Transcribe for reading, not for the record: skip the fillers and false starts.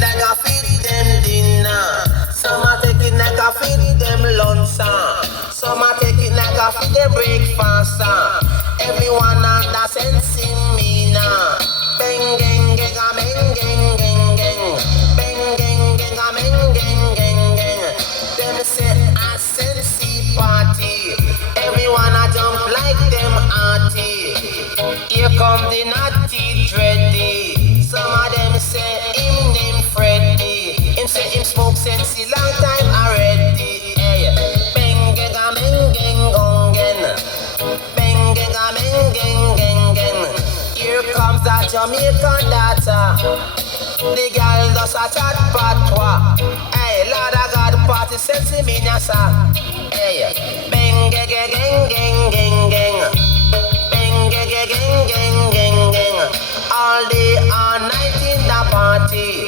like a feed them dinner. Some a take it like a feed them lunch. Some a take it like a feed them breakfast. Everyone under sense in me now. Bang gang gang a bang gang gang gang. Bang gang gang a bang gang gang gang. Them say a sensey party. Everyone a jump like them auntie. Here come the naughty dready. Some of them say him name Freddy. Him say him smoke sensey long time already. Hey, bang gang a bang gang gong gang. Bang gang a bang gang gang gang. Here comes a Jamaican daughter. The girl does a chat patois. Hey, Lord of God, party sensey me nyasa. Hey, bang gang gang gang gang gang. Bang gang gang gang gang gang. All day, all night in the party.